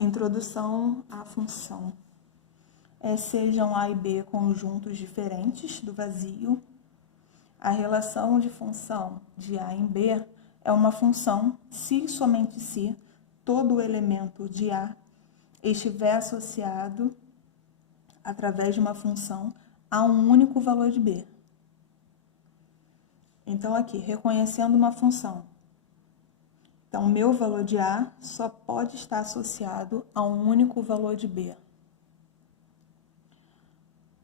Introdução à função. Sejam A e B conjuntos diferentes do vazio. A relação de função de A em B é uma função se e somente se todo elemento de A estiver associado através de uma função a um único valor de B. Então, aqui, reconhecendo uma função. Então, o meu valor de A só pode estar associado a um único valor de B.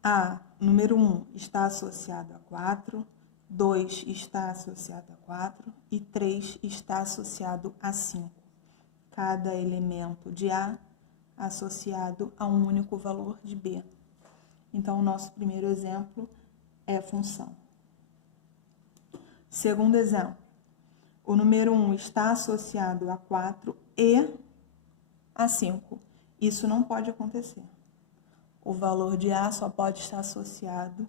A, número 1, está associado a 4, 2 está associado a 4 e 3 está associado a 5. Cada elemento de A associado a um único valor de B. Então, o nosso primeiro exemplo é a função. Segundo exemplo, o número 1 está associado a 4 e a 5. Isso não pode acontecer. O valor de A só pode estar associado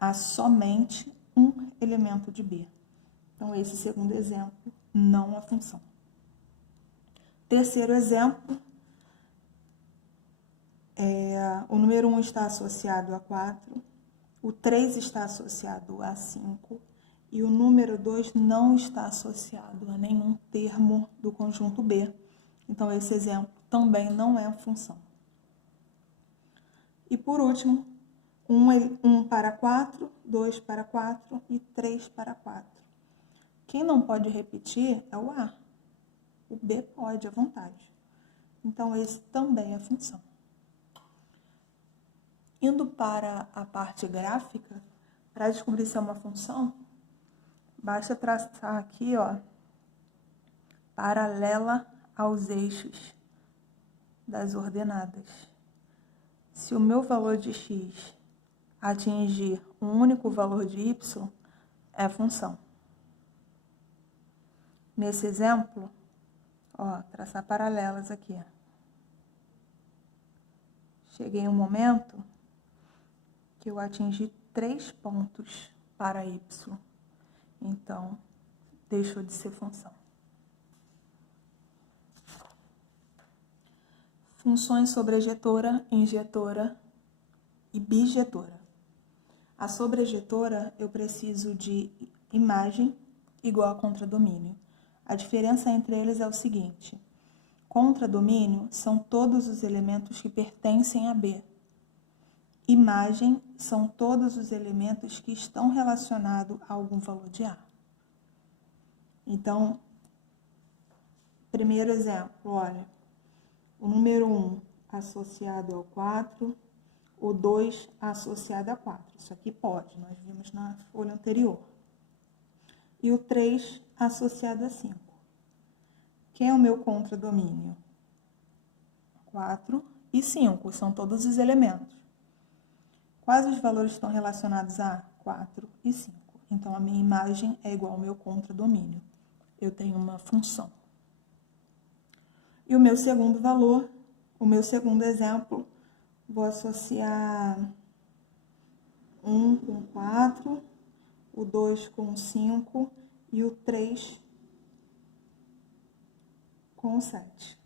a somente um elemento de B. Então, esse segundo exemplo não é função. Terceiro exemplo, o número 1 está associado a 4, o 3 está associado a 5 e o número 2 não está associado a nenhum termo do conjunto B. Então, esse exemplo também não é função. E por último, 1 para 4, 2 para 4 e 3 para 4. Quem não pode repetir é o A. O B pode, à vontade. Então, esse também é função. Indo para a parte gráfica, para descobrir se é uma função, basta traçar aqui, paralela aos eixos das ordenadas. Se o meu valor de x atingir um único valor de y, é função. Nesse exemplo, traçar paralelas aqui. Cheguei em um momento que eu atingi 3 pontos para y. Então, deixou de ser função. Funções sobrejetora, injetora e bijetora. A sobrejetora, eu preciso de imagem igual a contradomínio. A diferença entre eles é o seguinte: contradomínio são todos os elementos que pertencem a B. Imagem são todos os elementos que estão relacionados a algum valor de A. Então, primeiro exemplo, olha. O número 1 associado ao 4, o 2 associado a 4. Isso aqui pode, nós vimos na folha anterior. E o 3 associado a 5. Quem é o meu contradomínio? 4 e 5, são todos os elementos. Quais os valores estão relacionados a 4 e 5? Então, a minha imagem é igual ao meu contradomínio. Eu tenho uma função. E o meu segundo valor, o meu segundo exemplo, vou associar 1 com 4, o 2 com 5 e o 3 com 7.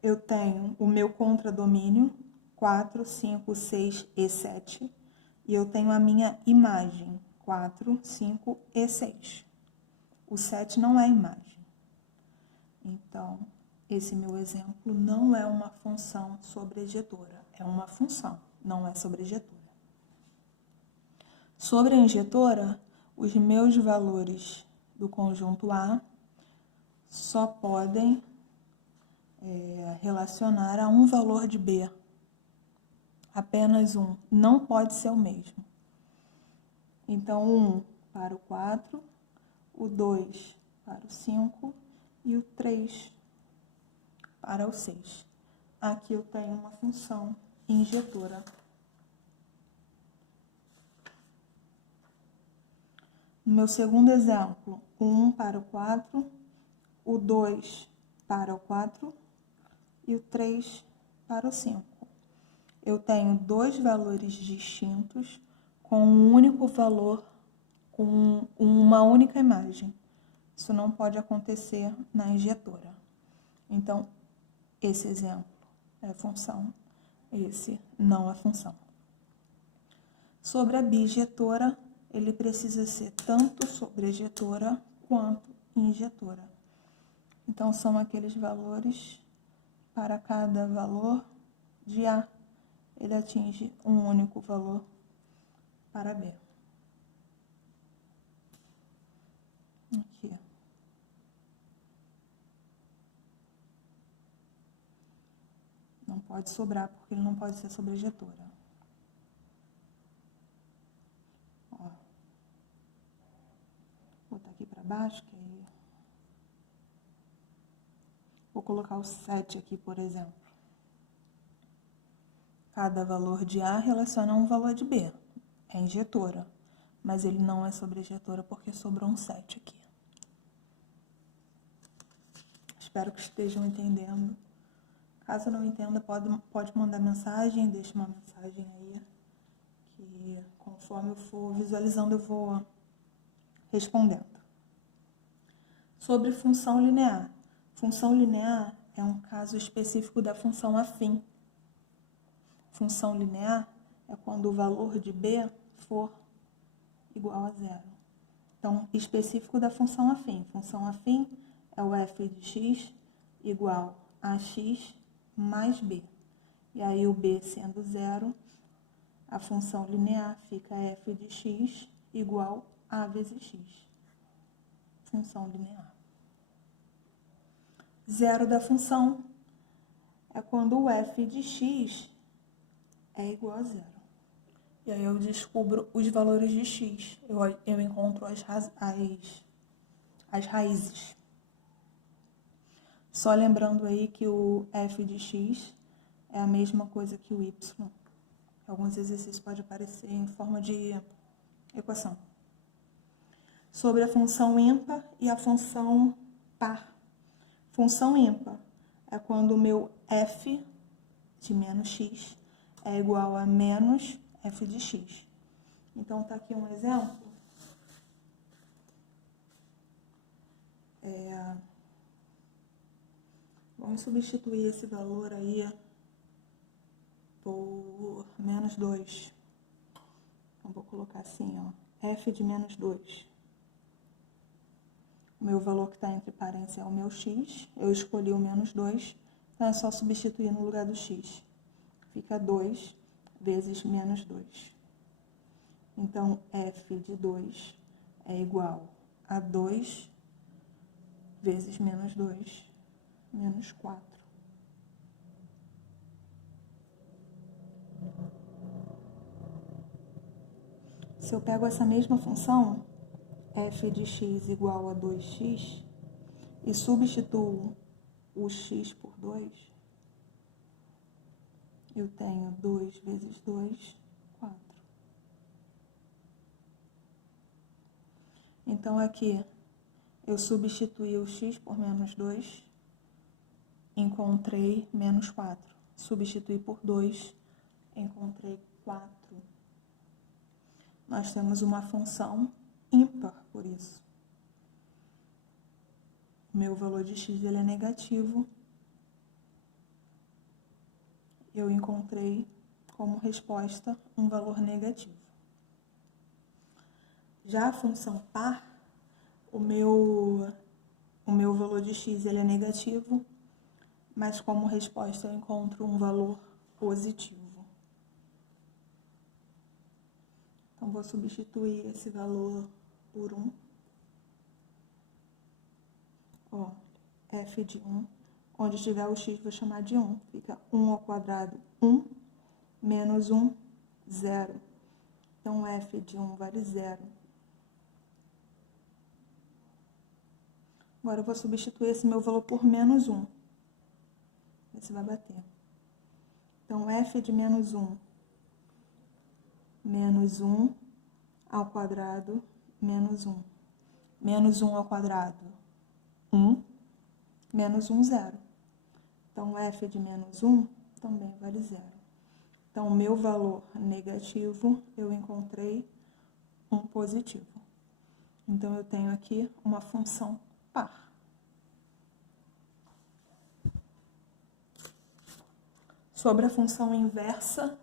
Eu tenho o meu contradomínio, 4, 5, 6 e 7, e eu tenho a minha imagem, 4, 5 e 6. O 7 não é imagem. Então, esse meu exemplo não é uma função sobrejetora. É uma função, não é sobrejetora. Sobre a injetora, os meus valores do conjunto A só podem relacionar a um valor de B. Apenas um. Não pode ser o mesmo. Então, 1 para o 4, o 2 para o 5 e o 3 para o 6. Aqui eu tenho uma função injetora. No meu segundo exemplo, o 1 para o 4, o 2 para o 4 e o 3 para o 5. Eu tenho dois valores distintos com um único valor, com uma única imagem. Isso não pode acontecer na injetora. Então, esse exemplo é função, esse não é função. Sobre a bijetora, ele precisa ser tanto sobrejetora quanto injetora. Então, são aqueles valores, para cada valor de A, ele atinge um único valor para B. Aqui. Não pode sobrar, porque ele não pode ser sobrejetora. Ó. Vou botar aqui para baixo, que aí... Vou colocar o 7 aqui, por exemplo. Cada valor de A relaciona a um valor de B. É injetora, mas ele não é sobrejetora porque sobrou um 7 aqui. Espero que estejam entendendo. Caso não entenda, pode mandar mensagem, deixa uma mensagem aí, que conforme eu for visualizando, eu vou respondendo. Sobre função linear. Função linear é um caso específico da função afim. Função linear é quando o valor de B for igual a zero. Então, específico da função afim. Função afim é o f de x igual a x mais b. E aí, o b sendo zero, a função linear fica f de x igual a vezes x. Função linear. Zero da função é quando o f de x é igual a zero. E aí eu descubro os valores de x. Eu encontro as raízes. Só lembrando aí que o f de x é a mesma coisa que o y. Alguns exercícios podem aparecer em forma de equação. Sobre a função ímpar e a função par. Função ímpar é quando o meu f de menos x é igual a menos f de x. Então, tá aqui um exemplo. Vamos substituir esse valor aí por menos 2. Então, vou colocar assim, ó, f de menos 2. O meu valor que está entre parênteses é o meu x. Eu escolhi o menos 2, então é só substituir no lugar do x. Fica 2 vezes menos 2. Então, f de 2 é igual a 2 vezes menos 2, menos 4. Se eu pego essa mesma função, f de x igual a 2x, e substituo o x por 2, eu tenho 2 vezes 2, 4. Então, aqui, eu substituí o x por menos 2, encontrei menos 4. Substituí por 2, encontrei 4. Nós temos uma função ímpar por isso. O meu valor de x ele é negativo. Eu encontrei como resposta um valor negativo. Já a função par, o meu valor de x ele é negativo, mas como resposta eu encontro um valor positivo. Então, vou substituir esse valor por 1. Ó, f de 1. Onde tiver o x, vou chamar de 1. Fica 1 ao quadrado, 1, menos 1, 0. Então, f de 1 vale 0. Agora, eu vou substituir esse meu valor por menos 1. Esse vai bater. Então, f de menos 1, menos 1 ao quadrado, menos 1. Menos 1 ao quadrado, 1. Menos 1, 0. Então, f de menos 1 também vale 0. Então, o meu valor negativo, eu encontrei um positivo. Então, eu tenho aqui uma função par. sobre a função inversa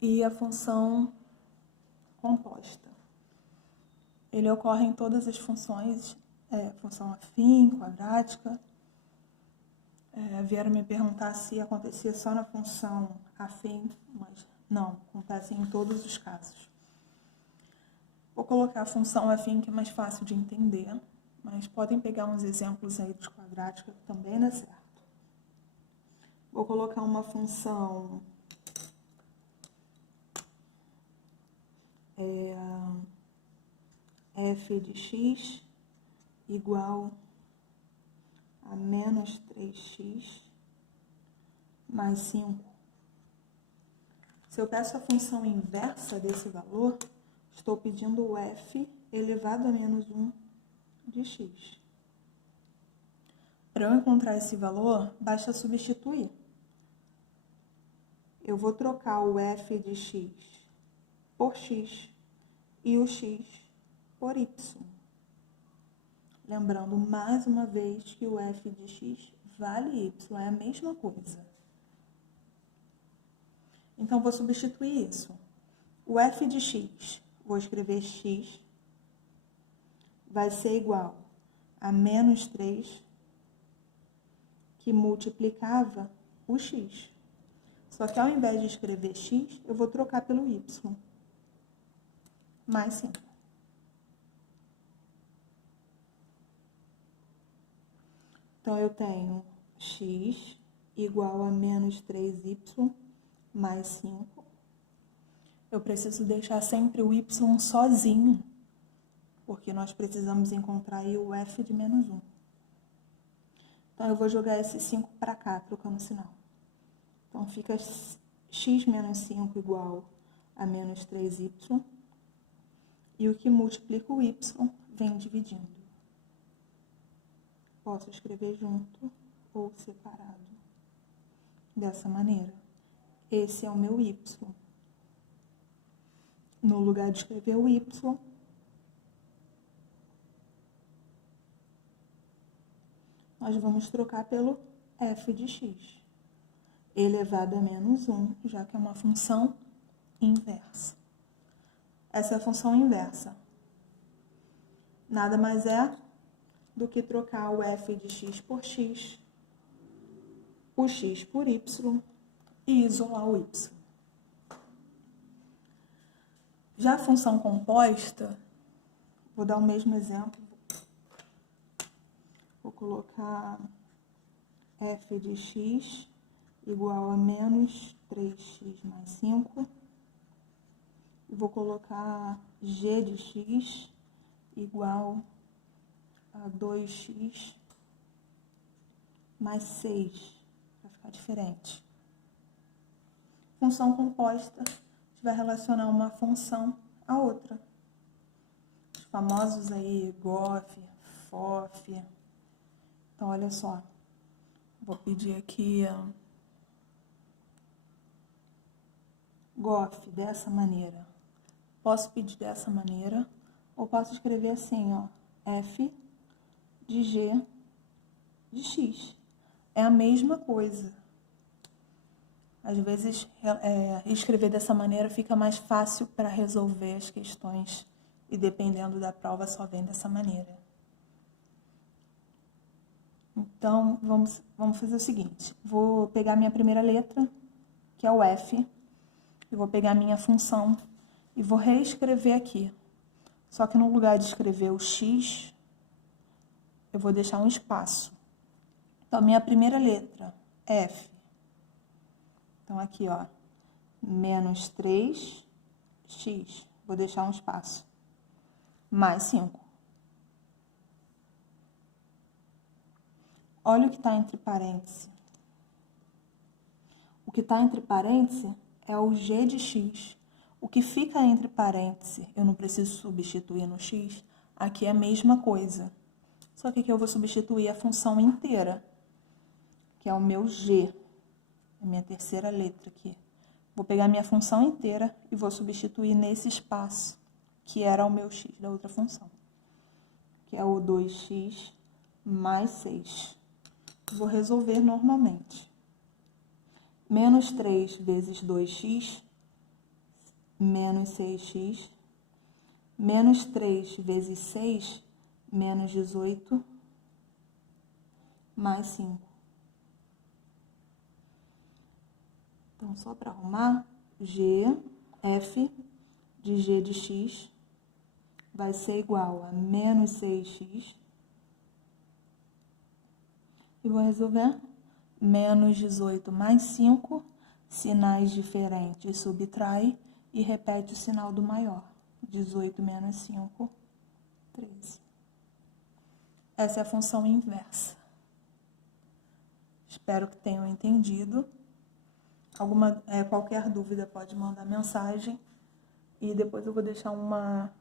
e a função composta. Ele ocorre em todas as funções, função afim, quadrática. Vieram me perguntar se acontecia só na função afim, mas não, acontece em todos os casos. Vou colocar a função afim, que é mais fácil de entender, mas podem pegar uns exemplos aí de quadrática que também dá certo. Vou colocar uma função f de x igual a menos 3x mais 5. Se eu peço a função inversa desse valor, estou pedindo o f elevado a menos 1 de x. Para eu encontrar esse valor, basta substituir. Eu vou trocar o f de x por x e o x por y. Lembrando mais uma vez que o f de x vale y, é a mesma coisa. Então, vou substituir isso. O f de x, vou escrever x, vai ser igual a menos 3, que multiplicava o x. Só que ao invés de escrever x, eu vou trocar pelo y. Mais 5. Então, eu tenho x igual a menos 3y mais 5. Eu preciso deixar sempre o y sozinho, porque nós precisamos encontrar aí o f de menos 1. Então, eu vou jogar esse 5 para cá, trocando o sinal. Então, fica x menos 5 igual a menos 3y. E o que multiplica o y vem dividindo. Posso escrever junto ou separado. Dessa maneira. Esse é o meu y. No lugar de escrever o y, nós vamos trocar pelo f de x, elevado a menos 1, já que é uma função inversa. Essa é a função inversa. Nada mais é do que trocar o f de x por x, o x por y e isolar o y. Já a função composta, vou dar o mesmo exemplo. Vou colocar f de x igual a menos 3x mais 5. E vou colocar g de x igual a 2x mais 6, para ficar diferente. Função composta, a gente vai relacionar uma função a outra. Os famosos aí, GOF, FOF. Então, olha só. Vou pedir aqui GOF dessa maneira. Posso pedir dessa maneira, ou posso escrever assim, ó, f de g de x. É a mesma coisa. Às vezes, escrever dessa maneira fica mais fácil para resolver as questões, e dependendo da prova, só vem dessa maneira. Então, vamos fazer o seguinte. Vou pegar minha primeira letra, que é o f, e vou pegar minha função e vou reescrever aqui. Só que no lugar de escrever o x, eu vou deixar um espaço. Então, minha primeira letra, f. Então, aqui, ó, menos 3x, vou deixar um espaço, mais 5. Olha o que está entre parênteses. O que está entre parênteses é o g de x. O que fica entre parênteses, eu não preciso substituir no x, aqui é a mesma coisa. Só que aqui eu vou substituir a função inteira, que é o meu g, a minha terceira letra aqui. Vou pegar minha função inteira e vou substituir nesse espaço, que era o meu x da outra função, que é o 2x mais 6. Vou resolver normalmente. Menos 3 vezes 2x, menos 6x. Menos 3 vezes 6, menos 18, mais 5. Então, só para arrumar, f de g de x vai ser igual a menos 6x. E vou resolver. Menos 18 mais 5, sinais diferentes, subtrai e repete o sinal do maior. 18 menos 5, 13. Essa é a função inversa. Espero que tenham entendido. Qualquer dúvida pode mandar mensagem. E depois eu vou deixar uma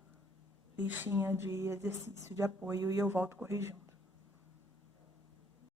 listinha de exercício de apoio e eu volto corrigindo.